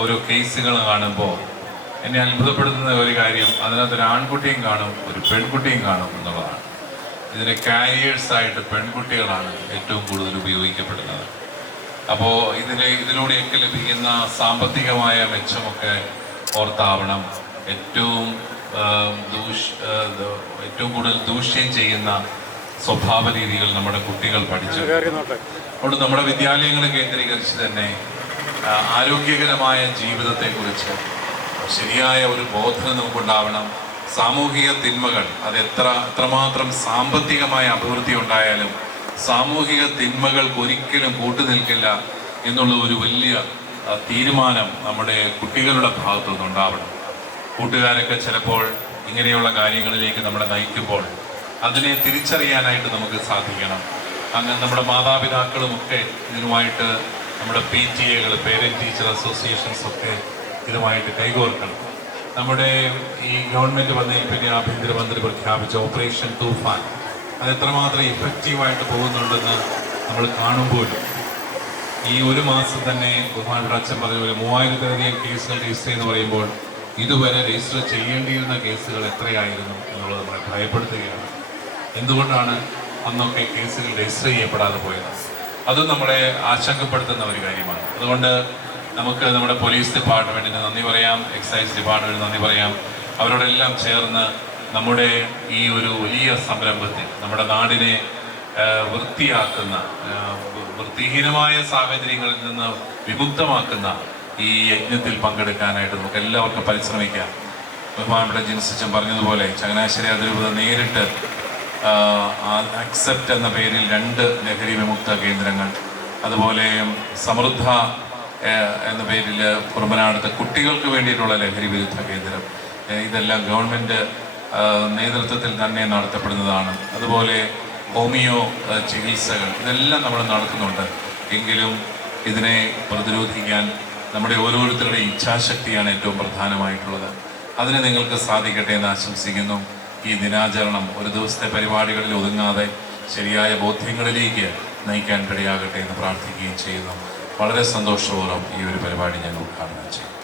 ഓരോ കേസുകൾ കാണുമ്പോൾ എന്നെ അത്ഭുതപ്പെടുത്തുന്ന ഒരു കാര്യം, അതിനകത്തൊരു ആൺകുട്ടിയും കാണും, ഒരു പെൺകുട്ടിയും കാണും എന്നുള്ളതാണ്. ഇതിനെ കാരിയേഴ്സായിട്ട് പെൺകുട്ടികളാണ് ഏറ്റവും കൂടുതൽ ഉപയോഗിക്കപ്പെടുന്നത്. അപ്പോൾ ഇതിലൂടെയൊക്കെ ലഭിക്കുന്ന സാമ്പത്തികമായ മെച്ചമൊക്കെ ഓർത്താവണം ഏറ്റവും കൂടുതൽ ദൂഷ്യം ചെയ്യുന്ന സ്വഭാവ രീതികൾ നമ്മുടെ കുട്ടികൾ പഠിച്ചു. അതുകൊണ്ട് നമ്മുടെ വിദ്യാലയങ്ങളെ കേന്ദ്രീകരിച്ച് തന്നെ ആരോഗ്യകരമായ ജീവിതത്തെക്കുറിച്ച് ശരിയായ ഒരു ബോധം നമുക്കുണ്ടാവണം. സാമൂഹിക തിന്മകൾ അത് എത്രമാത്രം സാമ്പത്തികമായ അഭിവൃദ്ധി ഉണ്ടായാലും സാമൂഹിക തിന്മകൾക്ക് ഒരിക്കലും കൂട്ടുനിൽക്കില്ല എന്നുള്ള ഒരു വലിയ തീരുമാനം നമ്മുടെ കുട്ടികളുടെ ഭാഗത്തു നിന്നുണ്ടാവണം. കൂട്ടുകാരൊക്കെ ചിലപ്പോൾ ഇങ്ങനെയുള്ള കാര്യങ്ങളിലേക്ക് നമ്മളെ നയിക്കുമ്പോൾ അതിനെ തിരിച്ചറിയാനായിട്ട് നമുക്ക് സാധിക്കണം. അങ്ങനെ നമ്മുടെ മാതാപിതാക്കളുമൊക്കെ ഇതിനുമായിട്ട് നമ്മുടെ PTA പേരൻറ് ടീച്ചർ അസോസിയേഷൻസ് ഒക്കെ ഇതുമായിട്ട് കൈകോർക്കണം. നമ്മുടെ ഈ ഗവൺമെൻറ് വന്നതിൽ പിന്നെ ആഭ്യന്തരമന്ത്രി പ്രഖ്യാപിച്ച ഓപ്പറേഷൻ തൂഫാൻ അത് എത്രമാത്രം ഇഫക്റ്റീവായിട്ട് പോകുന്നുണ്ടെന്ന് നമ്മൾ കാണുമ്പോഴും ഈ ഒരു മാസം തന്നെ ബഹുമാനപ്പെട്ട അച്ഛൻ പറഞ്ഞ പോലെ 3000-ലധികം കേസുകൾ രജിസ്റ്റർ ചെയ്യുന്ന പറയുമ്പോൾ ഇതുവരെ രജിസ്റ്റർ ചെയ്യേണ്ടിയിരുന്ന കേസുകൾ എത്രയായിരുന്നു എന്നുള്ളത് നമ്മളെ ഭയപ്പെടുത്തുകയാണ്. എന്തുകൊണ്ടാണ് അന്നൊക്കെ കേസുകൾ രജിസ്റ്റർ ചെയ്യപ്പെടാതെ പോയത്? അതും നമ്മളെ ആശങ്കപ്പെടുത്തുന്ന ഒരു കാര്യമാണ്. അതുകൊണ്ട് നമുക്ക് നമ്മുടെ പോലീസ് ഡിപ്പാർട്ട്മെൻറ്റിന് നന്ദി പറയാം, എക്സൈസ് ഡിപ്പാർട്ട്മെൻറ്റിന് നന്ദി പറയാം. അവരോടെല്ലാം ചേർന്ന് നമ്മുടെ ഈ ഒരു വലിയ സംരംഭത്തിൽ നമ്മുടെ നാടിനെ വൃത്തിയാക്കുന്ന, വൃത്തിഹീനമായ സാഹചര്യങ്ങളിൽ നിന്ന് വിമുക്തമാക്കുന്ന ഈ യജ്ഞത്തിൽ പങ്കെടുക്കാനായിട്ട് നമുക്ക് എല്ലാവർക്കും പരിശ്രമിക്കാം. ബഹുമാനപ്പെട്ട ജിൻസിച്ചൻ പറഞ്ഞതുപോലെ ചങ്ങനാശ്ശേരി അതിരൂപത നേരിട്ട് അക്സെപ്റ്റ് എന്ന പേരിൽ 2 ലഹരി വിമുക്ത കേന്ദ്രങ്ങൾ, അതുപോലെ സമൃദ്ധ എന്ന പേരിൽ കുറുമ്പനാടത്തെ കുട്ടികൾക്ക് വേണ്ടിയിട്ടുള്ള ലഹരി വിരുദ്ധ കേന്ദ്രം, ഇതെല്ലാം ഗവൺമെൻറ് നേതൃത്വത്തിൽ തന്നെ നടത്തപ്പെടുന്നതാണ്. അതുപോലെ ഹോമിയോ ചികിത്സകൾ ഇതെല്ലാം നമ്മൾ നടത്തുന്നുണ്ട്. എങ്കിലും ഇതിനെ പ്രതിരോധിക്കാൻ നമ്മുടെ ഓരോരുത്തരുടെയും ഇച്ഛാശക്തിയാണ് ഏറ്റവും പ്രധാനമായിട്ടുള്ളത്. അതിന് നിങ്ങൾക്ക് സാധിക്കട്ടെ എന്ന് ആശംസിക്കുന്നു. ഈ ദിനാചരണം ഒരു ദിവസത്തെ പരിപാടികളിൽ ഒതുങ്ങാതെ ശരിയായ ബോധ്യങ്ങളിലേക്ക് നയിക്കാൻ ഇടയാകട്ടെ എന്ന് പ്രാർത്ഥിക്കുകയും ചെയ്യുന്നു. വളരെ സന്തോഷപൂർവ്വം ഈ ഒരു പരിപാടി ഞാൻ ഉദ്ഘാടനം ചെയ്യും.